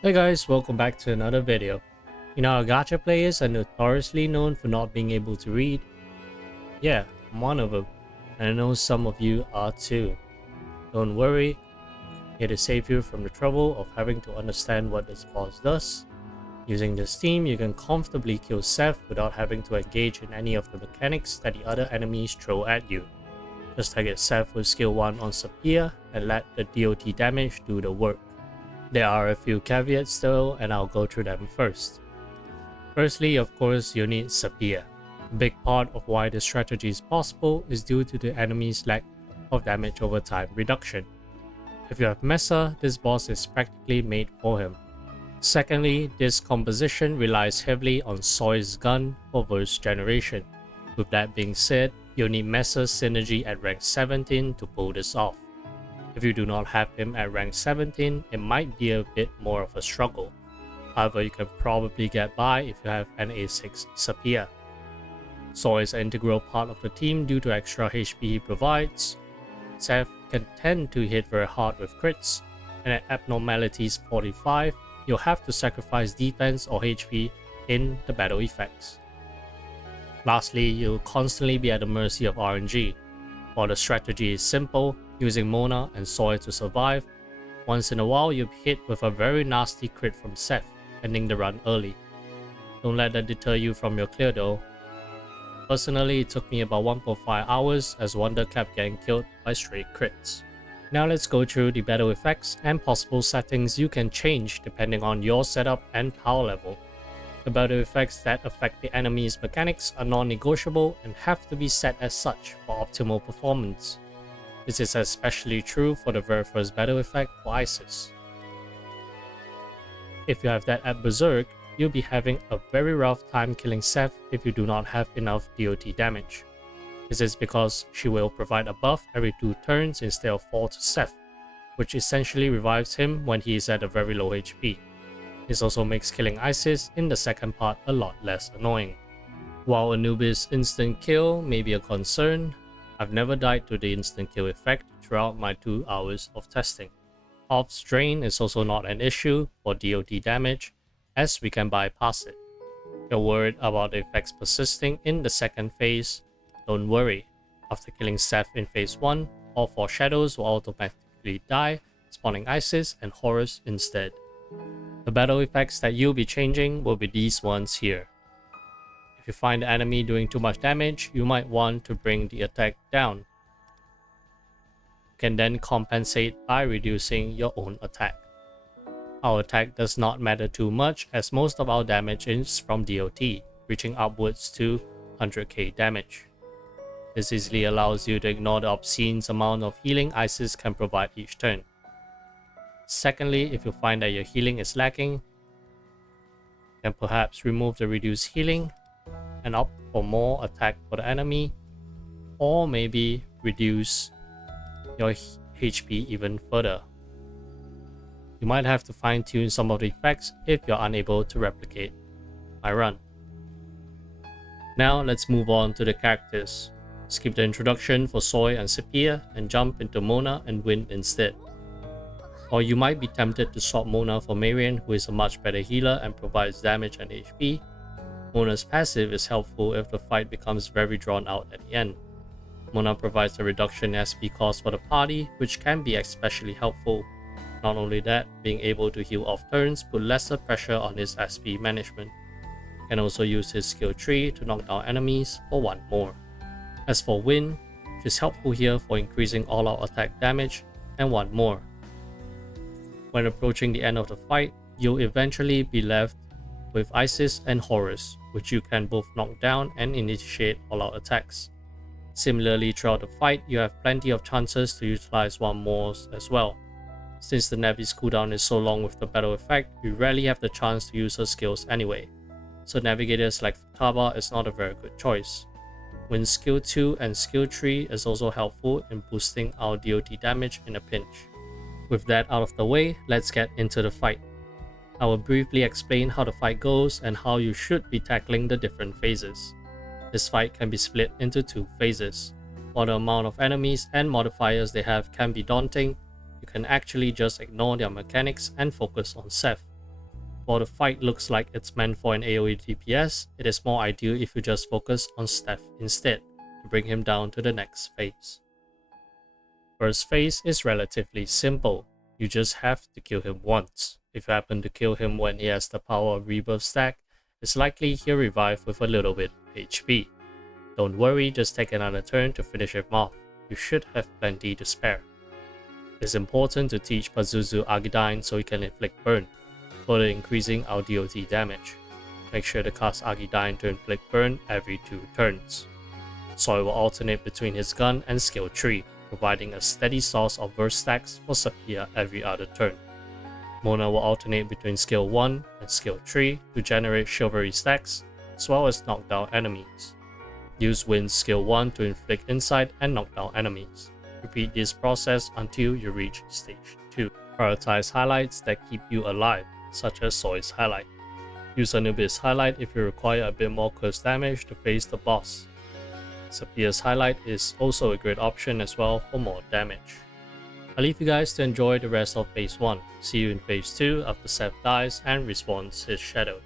Hey guys, welcome back to another video. Gacha players are notoriously known for not being able to read. Yeah, I'm one of them, and I know some of you are too. Don't worry, here to save you from the trouble of having to understand what this boss does. Using this team, you can comfortably kill Seth without having to engage in any of the mechanics that the other enemies throw at you. Just target Seth with skill 1 on Sapir and let the DOT damage do the work. There are a few caveats though, and I'll go through them first. Firstly, of course, you need Sapir. A big part of why this strategy is possible is due to the enemy's lack of damage over time reduction. If you have Mesa, this boss is practically made for him. Secondly, this composition relies heavily on Soi's gun for verse generation. With that being said, you'll need Mesa's synergy at rank 17 to pull this off. If you do not have him at rank 17, it might be a bit more of a struggle. However, you can probably get by if you have an A6 Sapir. Soi is an integral part of the team due to extra HP he provides. Seth can tend to hit very hard with crits, and at abnormalities 45, you'll have to sacrifice defense or HP in the battle effects. Lastly, you'll constantly be at the mercy of RNG. While the strategy is simple, using Mona and Soi to survive, once in a while you'll be hit with a very nasty crit from Seth, ending the run early. Don't let that deter you from your clear though. Personally, it took me about 1.5 hours as Wonder kept getting killed by straight crits. Now let's go through the battle effects and possible settings you can change depending on your setup and power level. The battle effects that affect the enemy's mechanics are non-negotiable and have to be set as such for optimal performance. This is especially true for the very first battle effect for Isis. If you have that at Berserk, you'll be having a very rough time killing Seth if you do not have enough DOT damage. This is because she will provide a buff every 2 turns instead of 4 to Seth, which essentially revives him when he is at a very low HP. This also makes killing Isis in the second part a lot less annoying. While Anubis instant kill may be a concern, I've never died to the instant kill effect throughout my 2 hours of testing. Ops drain is also not an issue for DOT damage, as we can bypass it. If you're worried about the effects persisting in the second phase, don't worry. After killing Seth in phase 1, all 4 shadows will automatically die, spawning Isis and Horus instead. The battle effects that you'll be changing will be these ones here. If you find the enemy doing too much damage, you might want to bring the attack down. You can then compensate by reducing your own attack. Our attack does not matter too much as most of our damage is from DOT, reaching upwards to 100k damage. This easily allows you to ignore the obscene amount of healing Isis can provide each turn. Secondly, if you find that your healing is lacking, you can perhaps remove the reduced healing and opt for more attack for the enemy, or maybe reduce your HP even further. You might have to fine-tune some of the effects if you're unable to replicate my run. Now let's move on to the characters. Skip the introduction for Soi and Sapir and jump into Mona and Wind instead. Or you might be tempted to swap Mona for Marian, who is a much better healer and provides damage and HP. Mona's passive is helpful if the fight becomes very drawn out at the end. Mona provides a reduction in SP cost for the party, which can be especially helpful. Not only that, being able to heal off turns put lesser pressure on his SP management. He can also use his skill tree to knock down enemies for 1 more. As for Wind, she's helpful here for increasing all-out attack damage and 1 more. When approaching the end of the fight, you'll eventually be left with Isis and Horus, which you can both knock down and initiate all-out attacks. Similarly, throughout the fight, you have plenty of chances to utilize 1 more as well. Since the Navi's cooldown is so long with the battle effect, you rarely have the chance to use her skills anyway, so navigators like Futaba is not a very good choice. When skill 2 and skill 3 is also helpful in boosting our DOT damage in a pinch. With that out of the way, let's get into the fight. I will briefly explain how the fight goes and how you should be tackling the different phases. This fight can be split into 2 phases. While the amount of enemies and modifiers they have can be daunting, you can actually just ignore their mechanics and focus on Seth. While the fight looks like it's meant for an AoE DPS, it is more ideal if you just focus on Seth instead to bring him down to the next phase. First phase is relatively simple, you just have to kill him once. If you happen to kill him when he has the power of rebirth stack, it's likely he'll revive with a little bit of HP. Don't worry, just take another turn to finish him off, you should have plenty to spare. It's important to teach Pazuzu Argidine so he can inflict burn, further increasing our DOT damage. Make sure to cast Argidine to inflict burn every 2 turns. Soy will alternate between his gun and skill tree, providing a steady source of burst stacks for Sapia every other turn. Mona will alternate between skill 1 and skill 3 to generate chivalry stacks, as well as knock down enemies. Use Wind's skill 1 to inflict insight and knock down enemies. Repeat this process until you reach stage 2. Prioritize highlights that keep you alive, such as Soy's highlight. Use Anubis highlight if you require a bit more curse damage to face the boss. Sapia's highlight is also a great option as well for more damage. I'll leave you guys to enjoy the rest of phase 1. See you in phase 2 after Seth dies and respawns his shadows.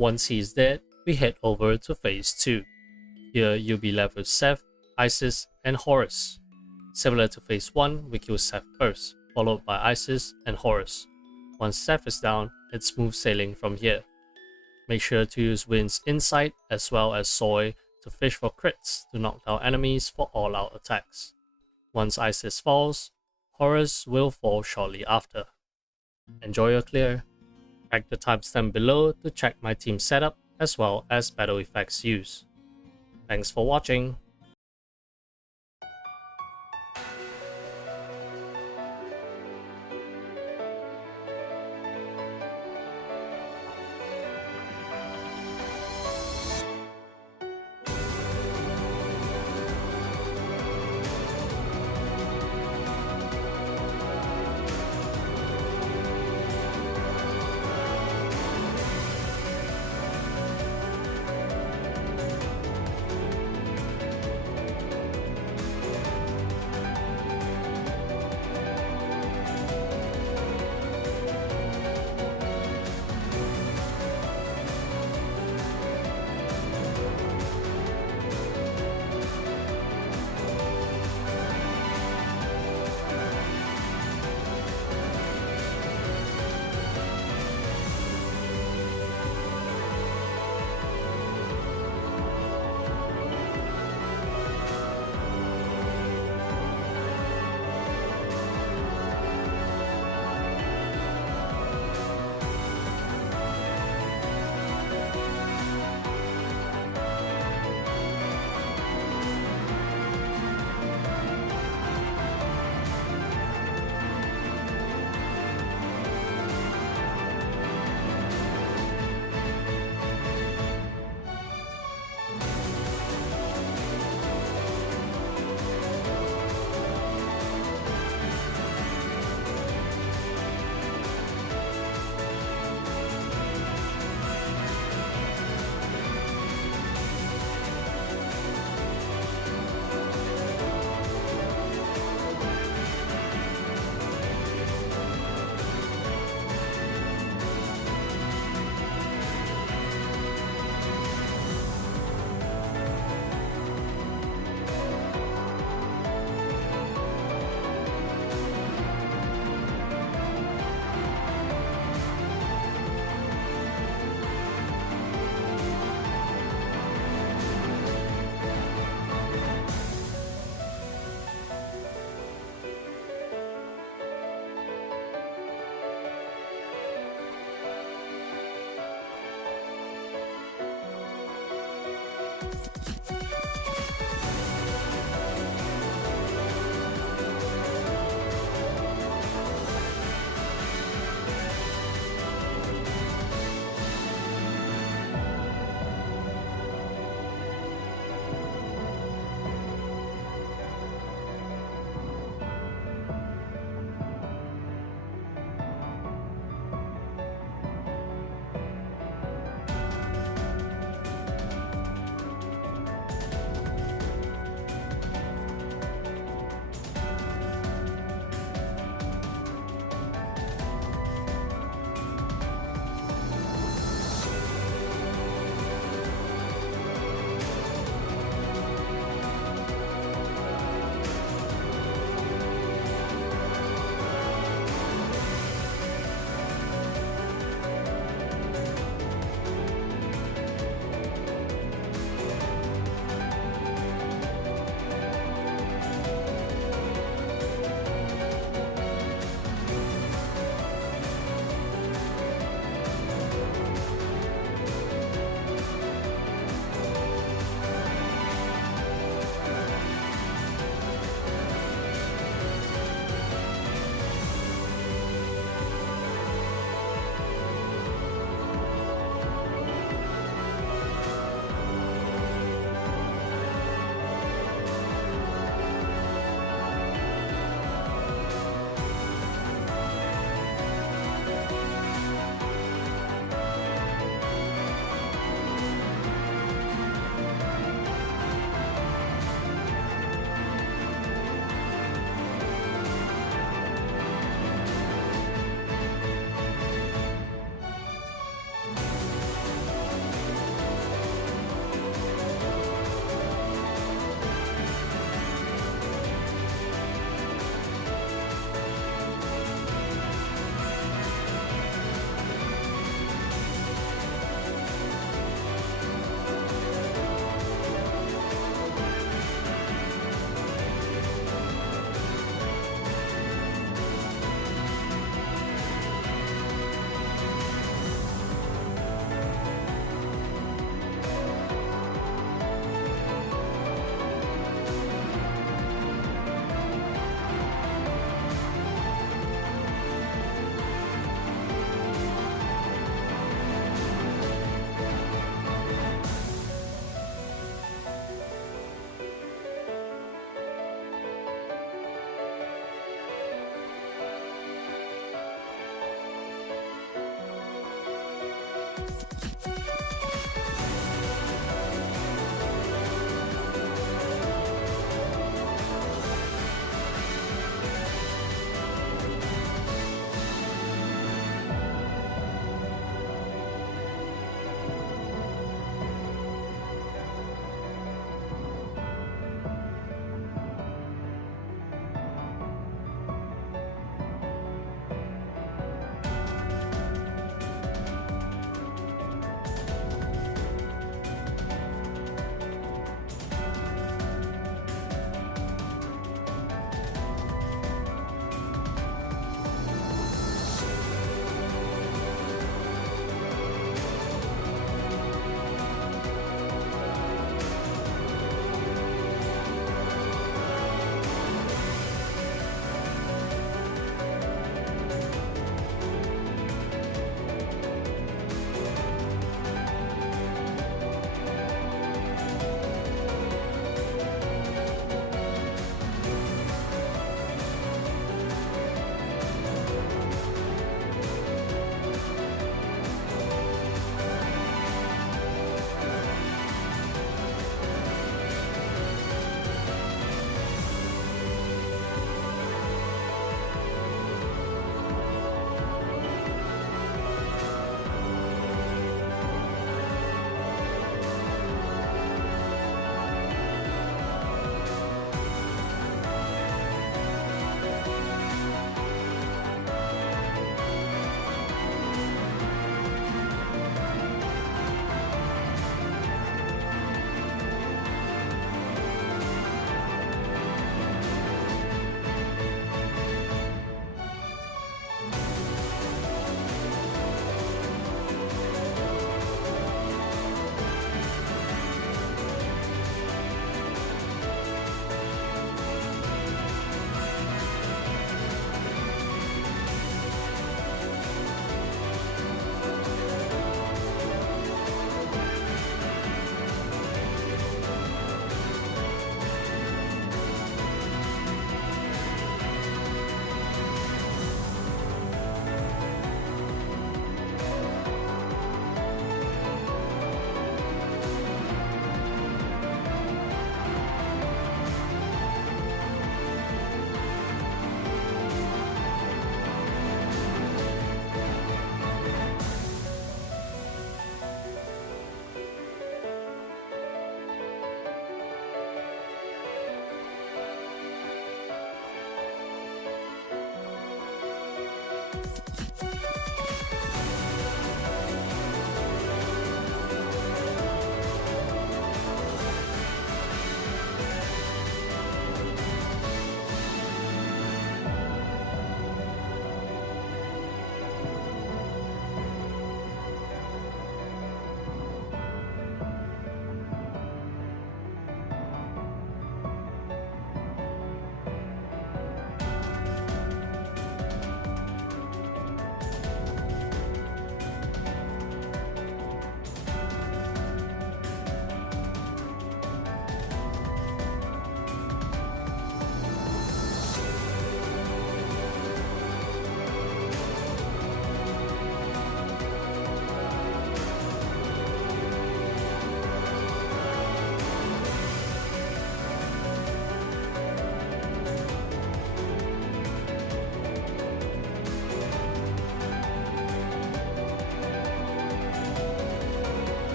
Once he's dead, we head over to phase 2. Here you'll be left with Seth, Isis, and Horus. Similar to phase 1, we kill Seth first, followed by Isis and Horus. Once Seth is down, it's smooth sailing from here. Make sure to use Wind's Insight as well as Soy to fish for crits to knock down enemies for all-out attacks. Once Isis falls, Horus will fall shortly after. Enjoy your clear. Check the timestamp below to check my team setup as well as battle effects use. Thanks for watching.